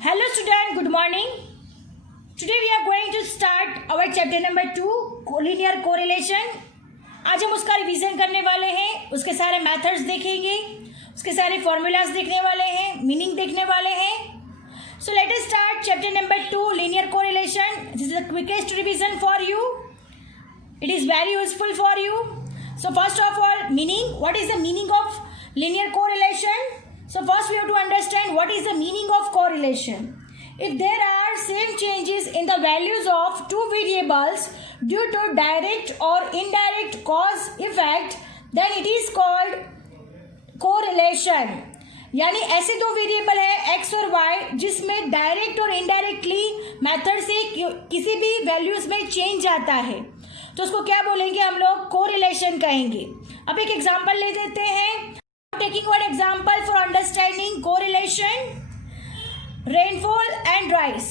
Hello student, good morning. Today we are going to start our chapter number 2, linear correlation. आज हम उसका रिवीजन करने वाले हैं, उसके सारे मेथड्स देखेंगे, उसके सारे फॉर्मूलाज देखने वाले हैं, मीनिंग देखने वाले हैं. So let us start chapter number 2, linear correlation. This is the quickest revision for you. It is very useful for you. So first of all, meaning. What is the meaning of linear correlation? So first we have to understand what is the meaning of correlation. If there are same changes in the values of two variables due to direct or indirect cause effect, then it is called correlation. यानी ऐसे दो वेरिएबल है x और y जिसमें डायरेक्ट और indirectly method से किसी भी वैल्यूज में चेंज आता है तो उसको क्या बोलेंगे हम लोग कोरिलेशन कहेंगे. अब एक एग्जांपल ले देते हैं. Taking one example for understanding correlation, rainfall and rice.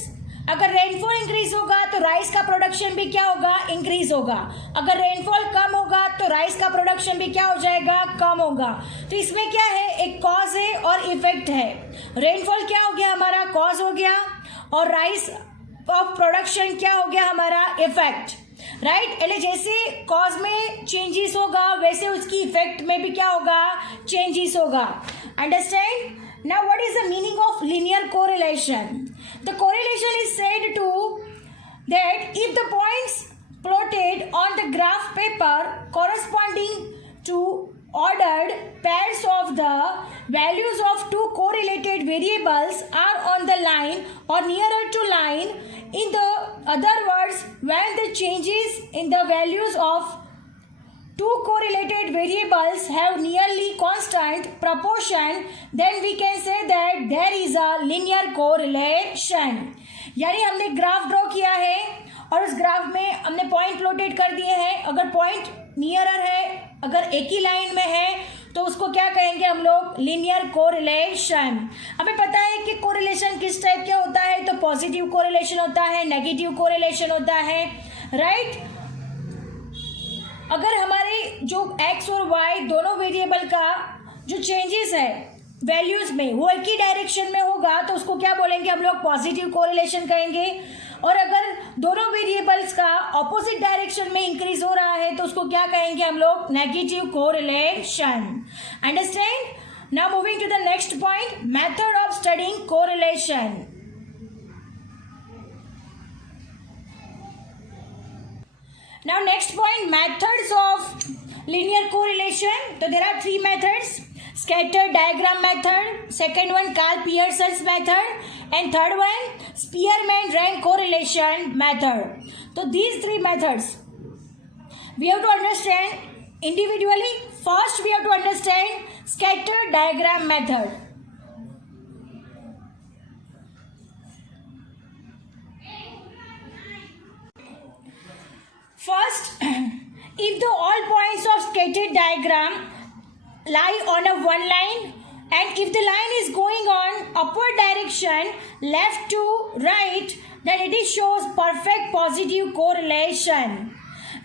अगर रेनफॉल इंक्रीज होगा तो राइस का प्रोडक्शन भी क्या होगा, इंक्रीज होगा. अगर रेनफॉल कम होगा तो राइस का प्रोडक्शन भी क्या हो जाएगा, कम होगा. तो इसमें क्या है, एक कॉज है और इफेक्ट है. रेनफॉल क्या हो गया हमारा, कॉज हो गया, और राइस ऑफ प्रोडक्शन क्या हो गया हमारा, इफेक्ट. राइट એટલે जैसे कॉज में चेंजेस होगा वैसे उसकी इफेक्ट में भी क्या होगा, चेंजेस होगा. Understand. Now what is the meaning of linear correlation? The correlation is said to that if the points plotted on the graph paper corresponding to ordered pairs of the values of two correlated variables are on the line or nearer to line. In the other words, when the changes in the values of two correlated variables have nearly constant proportion, then we can say that there is a linear correlation. यानी हमने graph draw किया है और उस ग्राफ में हमने point plotted कर दिए हैं. अगर पॉइंट नियरर है, अगर एक ही लाइन में है तो उसको क्या कहेंगे हम लोग, लीनियर कोरिलेशन. हमें पता है कि कोरिलेशन किस टाइप का होता है, तो पॉजिटिव कोरिलेशन होता है, नेगेटिव कोरिलेशन होता है. राइट. अगर हमारे जो x और y दोनों वेरिएबल का जो चेंजेस है वैल्यूज में वो एक ही डायरेक्शन में होगा तो उसको क्या बोलेंगे हम लोग, पॉजिटिव कोरिलेशन कहेंगे. और अगर दोनों वेरिएबल्स का ऑपोजिट डायरेक्शन में इंक्रीज हो रहा है तो उसको क्या कहेंगे हम लोग, negative correlation. Understand. Now moving to the next point, method of studying correlation. Now next point, methods of linear correlation. So there are three methods: scatter diagram method, second one Karl-Pearson's method, and third one Spearman-Rank correlation method. So these three methods we have to understand individually. First we have to understand scatter diagram method. First, if the all points of scattered diagram lie on a one line and if the line is going on upward direction left to right, then it is shows perfect positive correlation.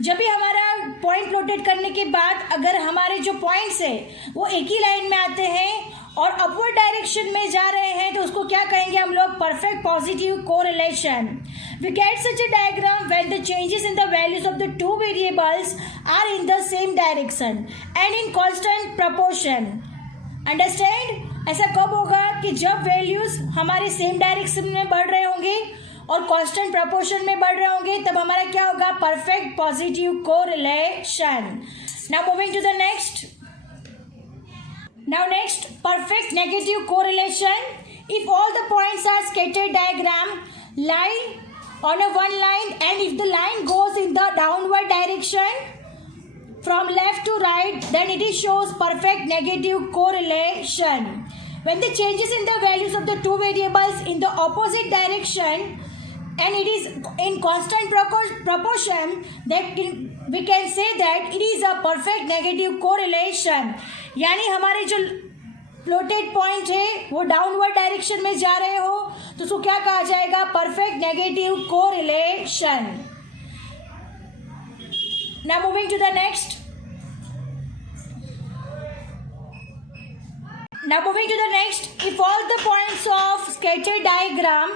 जब भी हमारा point plotted करने के बाद अगर हमारे जो पॉइंट्स है वो एक ही लाइन में आते हैं और अपवर्ड डायरेक्शन में जा रहे हैं तो उसको क्या कहेंगे हम लोग, perfect positive correlation. We get such a diagram when the changes in the values of the two variables are in the same direction and in constant proportion. Understand? ऐसा कब होगा कि जब वैल्यूज हमारे सेम डायरेक्शन में बढ़ रहे होंगे और कांस्टेंट प्रोपोर्शन में बढ़ रहे होंगे तब हमारा क्या होगा, perfect positive correlation. Now moving to the next. Now next, perfect negative correlation. If all the points are scattered diagram lie on a one line and if the line goes in the downward direction from left to right, then it shows perfect negative correlation. When the changes in the values of the two variables in the opposite direction and it is in constant proportion, that we can say that it is a perfect negative correlation. यानी हमारे जो plotted point है वो downward direction में जा रहे हो तो उसको क्या कहा जाएगा, perfect negative correlation. Now moving to the next. Now moving to the next, if all the points of scatter diagram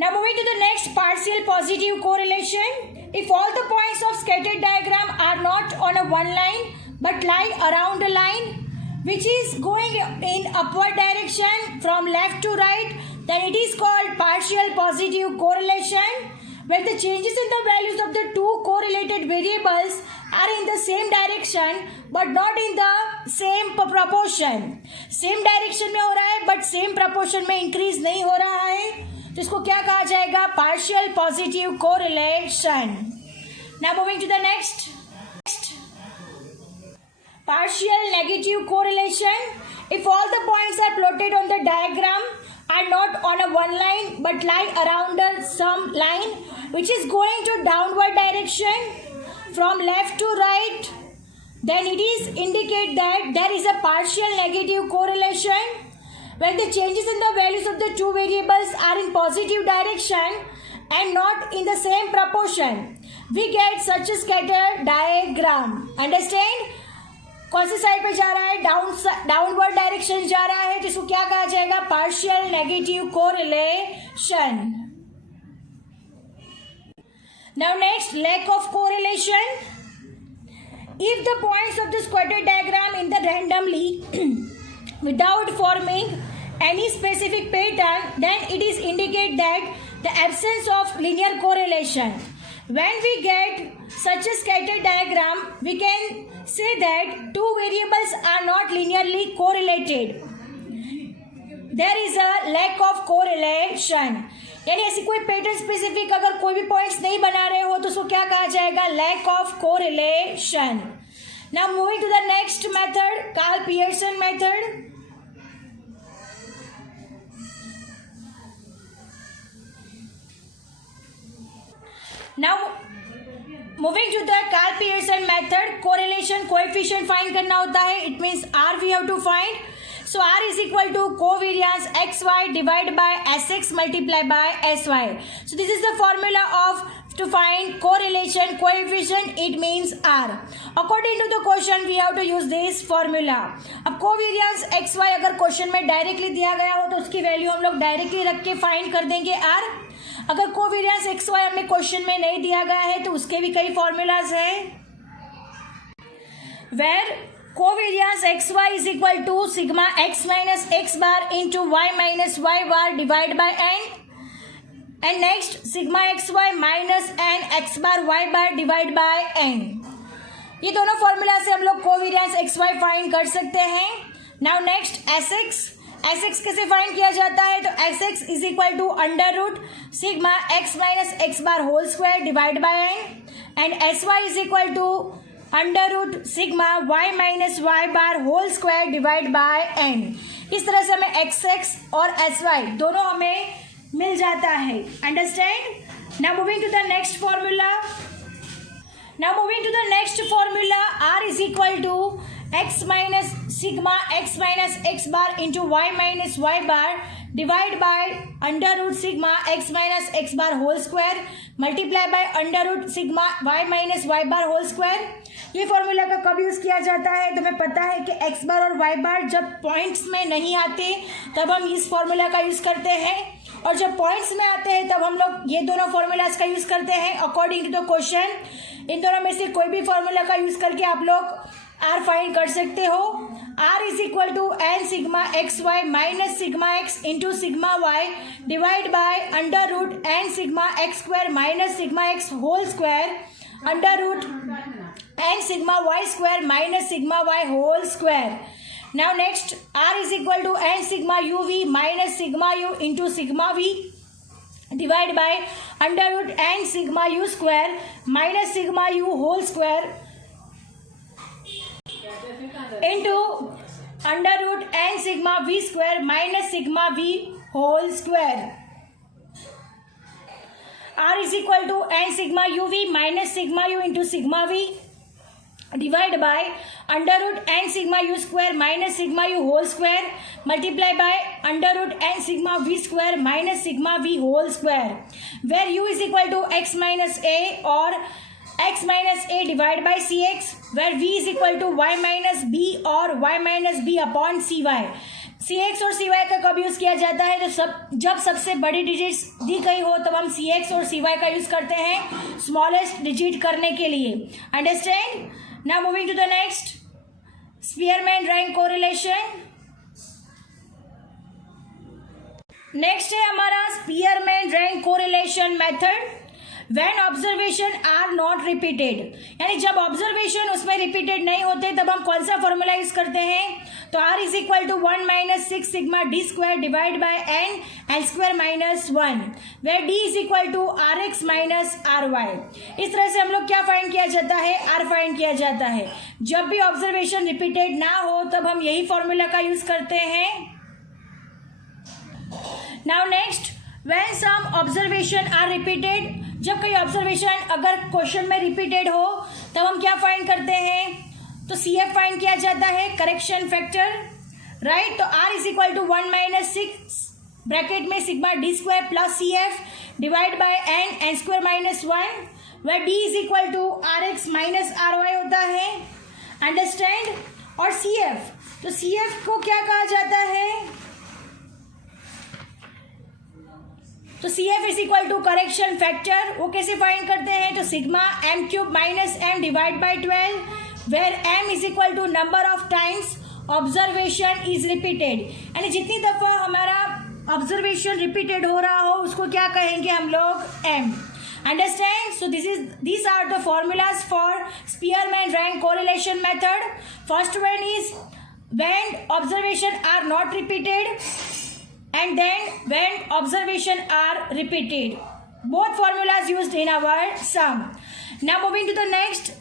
Now moving to the next partial positive correlation. If all the points of scattered diagram are not on a one line but lie around a line which is going in upward direction from left to right, then it is called partial positive correlation. When the changes in the values of the two correlated variables are in the same direction but not in the same proportion. Same direction में हो रहा है but same proportion में increase नहीं हो रहा है, तो इसको क्या कहा जाएगा? Partial positive correlation. Now moving to the next partial negative correlation. If all the points are plotted on the diagram are not on a one line but lie around some line which is going to downward direction from left to right, then it is indicate that there is a partial negative correlation. When the changes in the values of the two variables are in positive direction and not in the same proportion, we get such a scatter diagram. Understand? कौन सी साइड पे जा रहा है? Downward direction जा रहा है, तो इसको क्या कहा जाएगा? Partial negative correlation. Now next, lack of correlation. If the points of the scatter diagram in the randomly without forming any specific pattern, then it is indicate that the absence of linear correlation. When we get such a scatter diagram, we can say that two variables are not linearly correlated. There is a lack of correlation. यानी ऐसी कोई pattern specific अगर कोई भी पॉइंट्स नहीं बना रहे हो तो उसको क्या कहा जाएगा? Lack of correlation. Now moving to the next method, Karl Pearson method. Now moving to the Carl Pearson method, correlation coefficient find करना होता है. It means R we have to find. So R is equal to covariance xy divided by sx multiplied by sy. So this is the formula of to find correlation coefficient. It means R. According to the question we have to use this formula. अब covariance xy अगर क्वेश्चन में डायरेक्टली दिया गया हो तो उसकी वैल्यू हम लोग डायरेक्टली रख के फाइंड कर देंगे R. अगर कोवेरियंस एक्स वाई हमें क्वेश्चन में नहीं दिया गया है तो उसके भी कई फॉर्मूलाज हैं. Where covariance x y is equal to sigma x minus x bar into y minus y bar divide by n. And next sigma x y minus n x bar y bar divide by n. ये दोनों फॉर्मूला से हम लोग covariance x Y find कर सकते हैं. Now next s x कैसे find किया जाता है? तो s x is equal to under root sigma x minus x bar whole square divide by n. And s y is equal to under root sigma y minus y bar whole square divide by n. इस तरह से हमें x x और s y दोनों हमें मिल जाता है. Understand? Now moving to the next formula. Now moving to the next formula, R is equal to x minus sigma x minus x bar into y minus y bar divide by under root sigma x minus x bar whole square multiply by under root sigma y minus y bar whole square. ये फॉर्मूला का कब यूज किया जाता है? तो हमें पता है कि x बार और y बार जब पॉइंट्स में नहीं आते तब हम इस फॉर्मूला का यूज करते हैं, और जब पॉइंट्स में आते हैं तब हम लोग ये दोनों फॉर्मूलाज का यूज करते हैं. अकॉर्डिंग टू द क्वेश्चन इन दोनों में से कोई भी फॉर्मूला का यूज करके आप लोग आर फाइंड कर सकते हो. R is equal to n sigma x y minus sigma x into sigma y divide by under root n sigma x square minus sigma x whole square under root n sigma y square minus sigma y whole square. Now next, R is equal to n sigma uv minus sigma u into sigma v divided by under root n sigma u square minus sigma u whole square into under root n sigma v square minus sigma v whole square. R is equal to n sigma uv minus sigma u into sigma v divide by under root n sigma u square minus sigma u whole square multiply by under root n sigma v square minus sigma v whole square, where u is equal to x minus a or x minus a divided by cx, where v is equal to y minus b or y minus b upon cy. cx और cy का कब यूज किया जाता है? तो जब सबसे बड़ी डिजिट्स दी गई हो तब हम cx और cy का यूज करते हैं स्मॉलेस्ट डिजिट करने के लिए. Understand? Now moving to the next, Spearman rank correlation. Next है हमारा Spearman rank correlation method. When observation are not repeated, यानी जब ऑब्जर्वेशन उसमें रिपीटेड नहीं होते तब हम कौन सा फॉर्मूला यूज करते हैं? तो r is equal to 1 minus 6 sigma D square divide by l square minus 1, where d is equal to are x minus are y. इस तरह से हम लोग क्या फाइंड किया जाता है? r फाइंड किया जाता है. जब भी ऑब्जर्वेशन रिपीटेड ना हो तब हम यही फॉर्मूला का यूज करते हैं. Now next, when some observation are repeated, जब कोई ऑब्जर्वेशन अगर क्वेश्चन में रिपीटेड हो तब हम क्या फाइंड करते हैं? तो CF फाइंड किया जाता है, करेक्शन फैक्टर, राइट. तो R is equal to 1 minus 6 bracket में sigma D square plus CF divide by N square minus 1, वह D is equal to are x minus are Y होता है. अंडरस्टैंड? और CF, तो CF को क्या कहा जाता है? तो CF is equal to correction factor. वो कैसे फाइंड करते हैं? तो sigma m cube minus m divide by 12, where m is equal to number of times observation is repeated. यानी जितनी दफा हमारा ऑब्जर्वेशन रिपीटेड हो रहा हो उसको क्या कहेंगे हम लोग? m. Understand? So these are the formulas for Spearman rank correlation method. First one is when observation are not repeated, and then when observation are repeated. Both formulas used in our sum. Now moving to the next,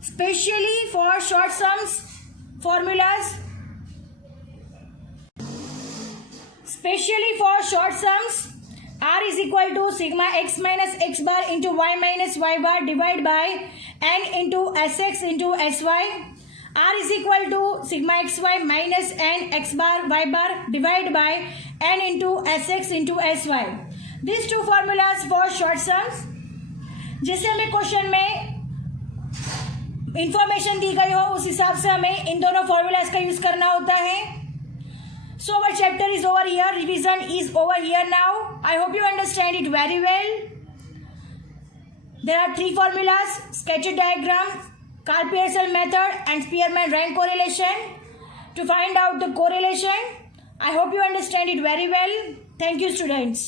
specially for short sums formulas. Specially for short sums, r is equal to sigma x minus x bar into y minus y bar divided by n into sx into sy. R is equal to sigma xy minus n x bar y bar divided by n into sx into sy. These two formulas for short sums. जैसे हमें क्वेश्चन में इंफॉर्मेशन दी गई हो उस हिसाब से हमें इन दोनों फॉर्मूलाज का यूज करना होता है. So our chapter is over here. Revision is over here now. I hope you understand it very well. There are three formulas: sketched diagram, Karp-Pearson method, and Spearman rank correlation. To find out the correlation, I hope you understand it very well. Thank you, students.